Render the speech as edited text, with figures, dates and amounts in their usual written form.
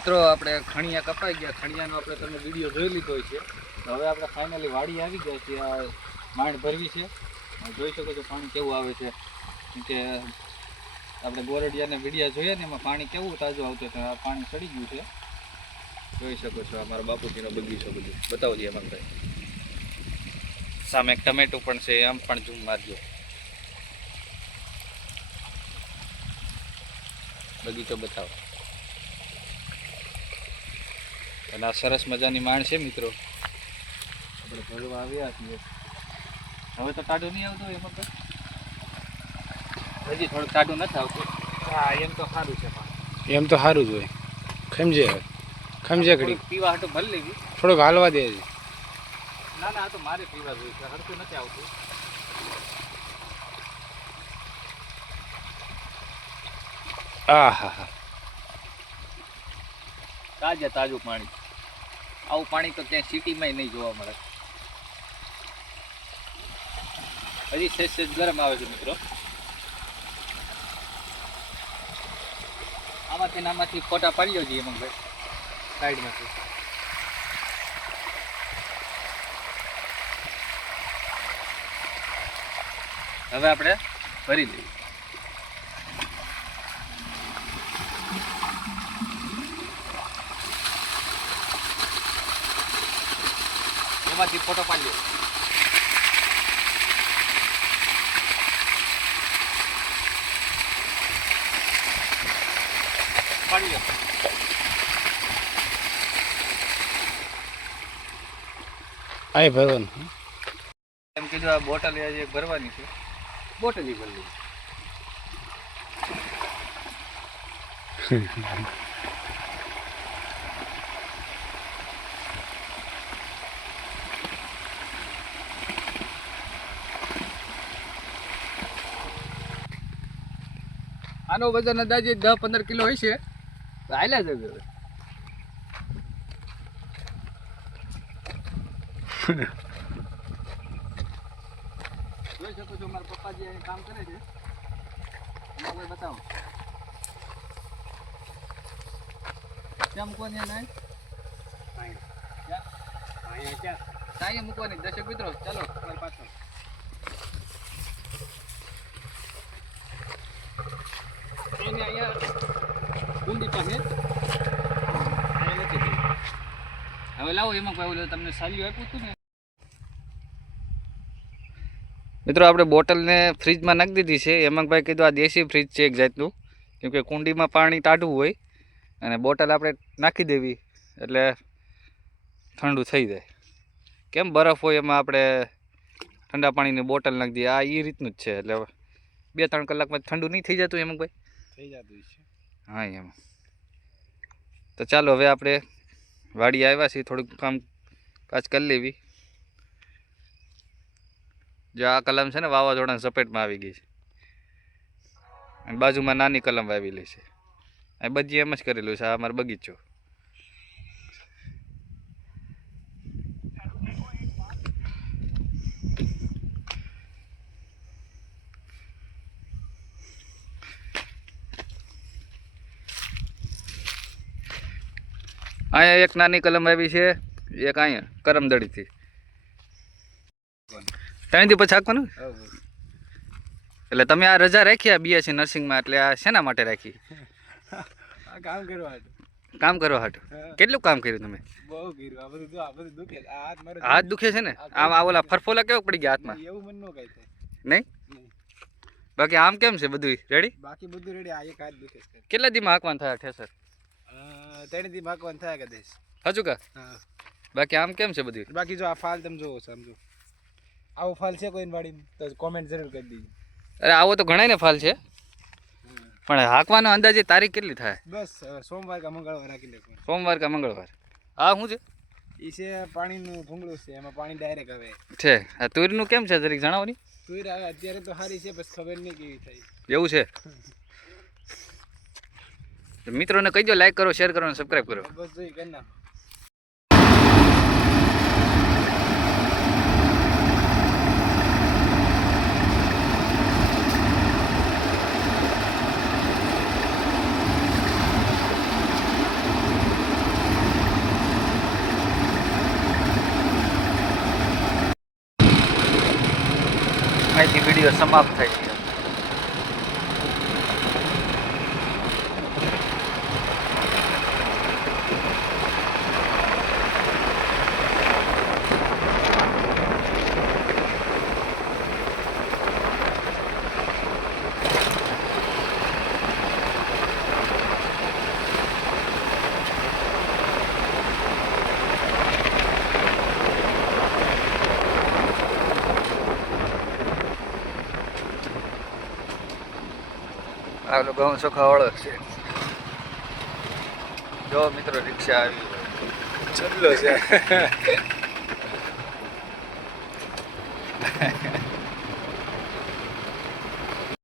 મિત્રો આપણે ખણિયા કપાઈ ગયા, ખણિયાનો આપણે તમે વિડીયો જોઈ લીધો છે. હવે આપણે ફાઇનલી વાડી આવી ગયા છીએ. આ માંડ ભરવી છે, જોઈ શકો છો પાણી કેવું આવે છે. કે આપણે ગોરડિયાના વિડીયા જોઈએ ને એમાં પાણી કેવું તાજું આવતું છે. આ પાણી ચડી ગયું છે, જોઈ શકો છો. અમારા બાપુજીનો બગીચો બધું બતાવજો એમાં ભાઈ. સામે એક ટમેટું પણ છે, આમ પણ ઝૂમ મારજો. બગીચો બતાવો. અને આ સરસ મજાની માણ છે મિત્રો. આપણે ભરવા આવ્યા છીએ. હવે તો ટાઢું નહીં આવતું એમાં પણ હજી થોડુંક ટાઢું નથી આવતું. હા એમ તો સારું છે પાણી. એમ તો સારું જ હોય. ખમજે ખમજે ઘડી પીવા હાટું ભરી લેવી. થોડોક હાલવા દે. ના ના આ તો મારે પીવા જોઈએ છે, હરતું નથી આવતું. આ હા હા તાજા તાજું પાણી. આવું પાણી તો ક્યાંય સિટીમાં નહીં જોવા મળે. હજી સેજ ગરમ આવે છે મિત્રો. આમાંથી ફોટા પાડી લો એમાં ભાઈ સાઈડમાંથી. હવે આપણે ભરી લઈએ. એમાંથી ફોટો પાડી લો. પાડી લો. આય ભરવાનું એમ કીધું આ બોટલ આજે ભરવાની છે. બોટલ ભરી લઈએ. આનો વજન અંદાજે 10-15 કિલો હોય છે. હાલ્યા જશે હવે. જોઈ શકો છો મારા પપ્પાજી અહીં કામ કરે છે. બતાવો ક્યાં મૂકવાની એને? સાંઈએ મૂકવાની. દર્શક મિત્રો ચાલો મારી પાછળ. એને અહીંયા કુંડી પાસે હવે લાવો એમાં કોઈ તમને સાલ્યું આપ્યું હતું ને મિત્રો. આપણે બોટલને ફ્રીજમાં નાખી દીધી છે. હેમંતભાઈ કીધું આ દેશી ફ્રીજ છે એક જાતનું, કેમકે કુંડીમાં પાણી ટાઢું હોય અને બોટલ આપણે નાખી દેવી એટલે ઠંડુ થઈ જાય. કેમ બરફ હોય એમાં આપણે ઠંડા પાણીની બોટલ નાખી દઈએ. આ એ રીતનું જ છે. એટલે 2-3 કલાકમાં ઠંડુ નહીં થઈ જતું હેમંતભાઈ? થઈ જતું છે. હા એમ. તો ચાલો હવે આપણે વાડી આવ્યા છીએ, થોડુંક કામ કાજ કરી લેવી. જો આ કલમ છે ને વાવાઝોડાની ઝપેટમાં આવી ગઈ છે, અને બાજુમાં નાની કલમ વાવેલી છે. આ બધી એમ જ કરેલું છે. આ અમારો બગીચો. અહીંયા એક નાની કલમ આવી છે, એક અહીંયા કરમદડીથી. 3 દી પછી હાંકવાનું. એટલે તમે આ રજા રાખી આ BSc નર્સિંગમાં, એટલે આ શેના માટે રાખી? કામ કરવા હાટું. કામ કરવા હાટું. કેટલું કામ કર્યું તમે? બહુ કર્યું. આ બધું જો આ બધું દુખે. આ હાથ મારો હાથ દુખે છે ને? આમ આ ઓલા ફરફોલા કેવો પડી ગયા હાથમાં? એવું મન નો કઈ થાય. નહીં? બાકી આમ કેમ છે બધું રેડી? બાકી બધું રેડી. આ એક હાથ દુખે છે. કેટલા દીમાં હાંકવાનું થાય ઠેસર? 3 દી ભાગવાનું થાય કદાચ. હજુ કા? હા. બાકી આમ કેમ છે બધું? બાકી જો આ ફાલ તમે જોવો સમજો. આવો ફાલ છે કોઈની વાડીમાં તો કોમેન્ટ જરૂર કરી દીજો. અરે આવો તો ઘણાય ને ફાલ છે, પણ હાંકવાનો અંદાજે તારીખ કેટલી થાય? બસ સોમવાર કે મંગળવાર રાખી લેવું. સોમવાર કે મંગળવાર. આ શું છે? એ છે પાણીનું ભૂંગળું છે. એમાં પાણી ડાયરેક્ટ આવે છે. આ તુરીનું કેમ છે જરીક જણાવો ની. તુર આવે અત્યારે તો સારી છે, બસ ખબર નહીં કેવી થાય. એવું છે? મિત્રોને કહી દો લાઈક કરો, શેર કરો અને સબસ્ક્રાઈબ કરો. બસ જોઈ કરી નાખો. અહીંથી વિડીયો સમાપ્ત થાય છે. આ લોકો ઘઉં ચોખા ઓળખ છે. જો મિત્રો રિક્ષા આવી. ચલ્લો છે.